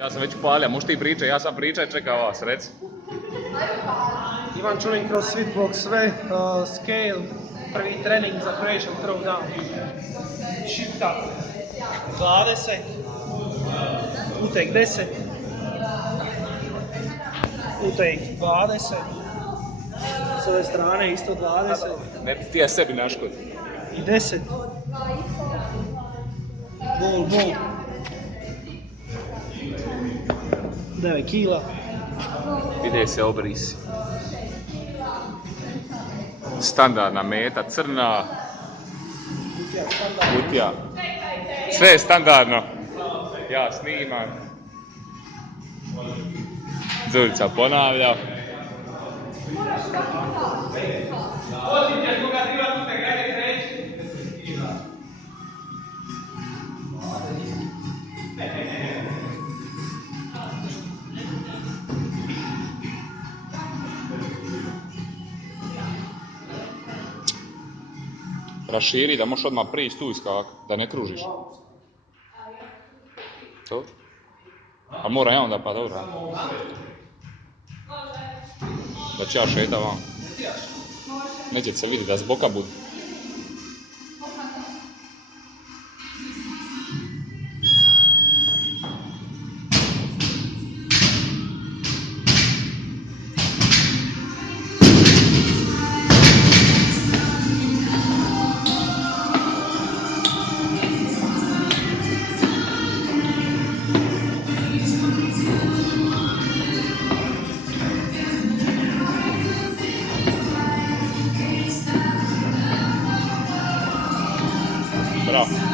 Ja sam već upalio, možeš ti pričaj, ja sam pričaj, čekaj vas, reci. Ivan Čulin kroz Sweetbox sve, scale, prvi trening za Croatian Throwdown. Šipka 20, utek 10, utek 20, s ove strane isto 20. Ne ti ja sebi naškodi. I 10. Bol. 9 kila. Ide se obrisi. Standardna meta, crna. Kutija. Sve je standardno. Ja snimam. Zurica ponavlja. Raširi da možeš odmah prije tu iskakati, da ne kružiš. To? A moram ja onda, pa dobro. Da ću ja šeta vam. Neće se vidjeti da zboka budu. Bravo.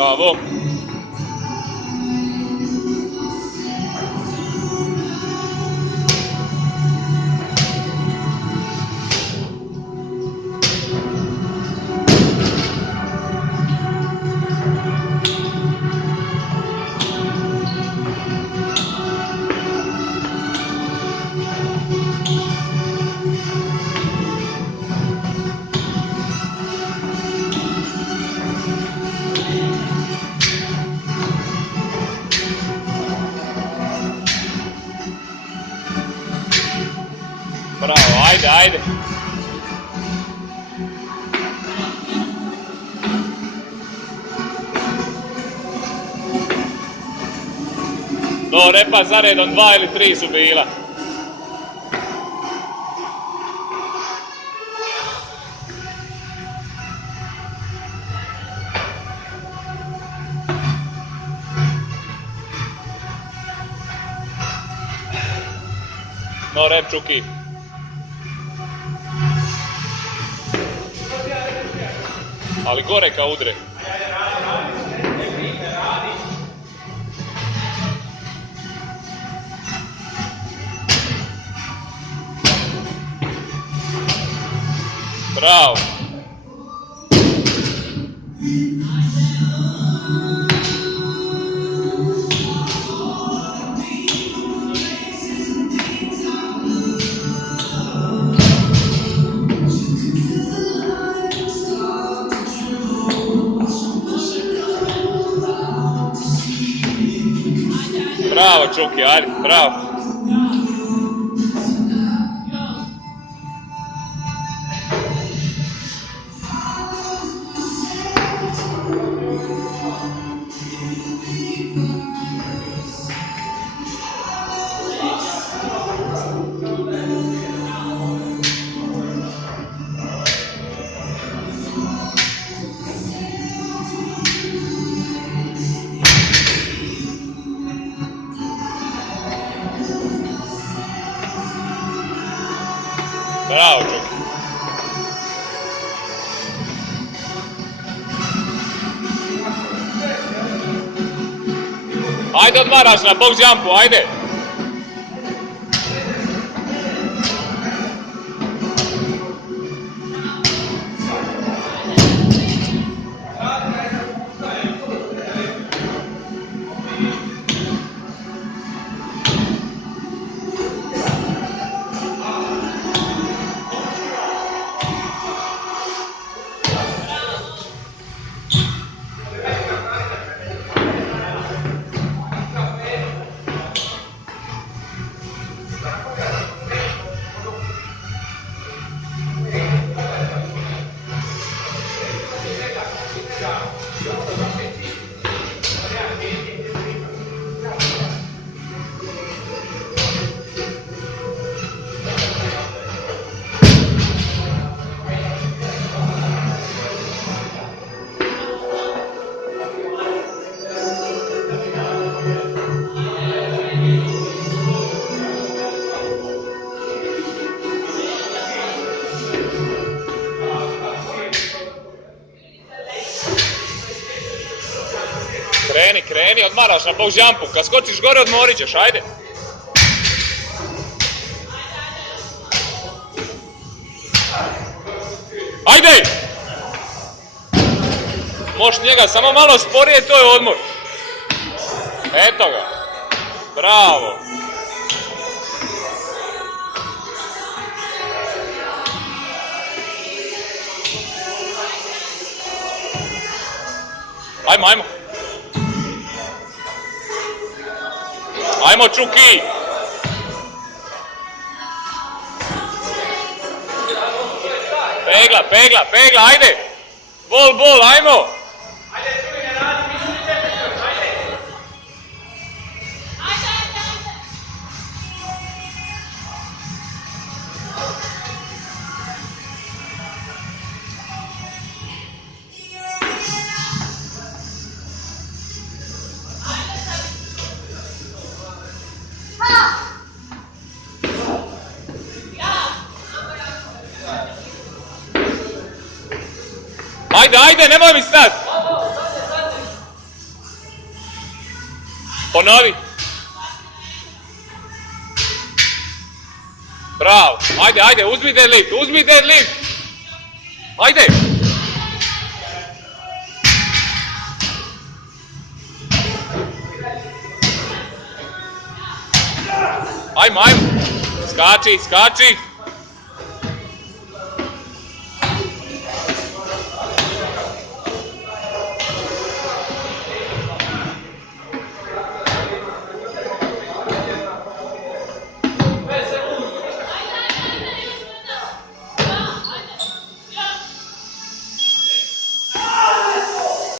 Bravo. Bravo, ajde, ajde. Do repa za redom 2 ili 3 su bila. No rep Čuki. Ali gore ka udre. Bravo. Bravo Čuki, ajde, bravo. Bravo Čuki. Ajde odmaraš na box jumpu, ajde. Kreni, odmaraš na box jumpu. Kad skočiš gore, odmorit ćeš, ajde. Ajde! Možeš njega samo malo sporije, to je odmor. Eto ga. Bravo. Ajmo. Ajmo Čuki! Pegla, ajde! Bol, ajmo! Ajde, nemoj mi stati! Ponovi. Bravo. Ajde, uzmi deadlift. Ajde. Ajmo. Skači.